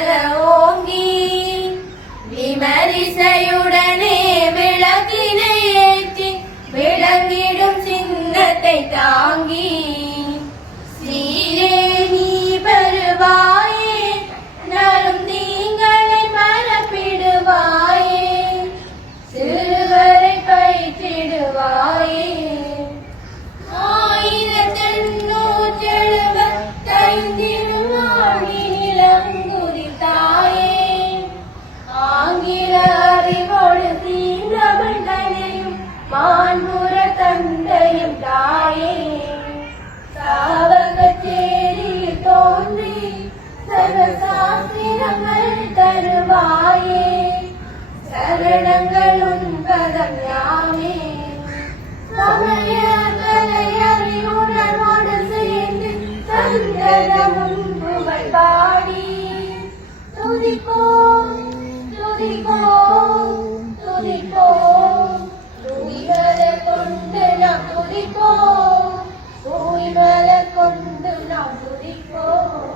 பல ஓங்கி விமரிசையுடனே விளக்கினை ஏற்றி விளங்கிடும் சின்னத்தை தாங்கி சீரே நீ பெறுவாயே நலும் தீங்களை மறப்பிடுவாயே சிறுவரை பயிற்றிடுவாயே மான்புற தந்தையும் தாயே சாவகச்சேரியில் தோன்றி சர்வசாஸ்திரங்கள் தருவாயே சரணங்கள் உன்பதம் யாமே சமய கலையறிவுணர்வோடு சேர்ந்து சந்தனமும் புகழ் பாடி துதிப்போம் துதிப்போம் துதிப்போம் தூய்மலர் கொண்டு நாம் துதிப்போம் தூய்மலர் கொண்டு நாம் துதிப்போம்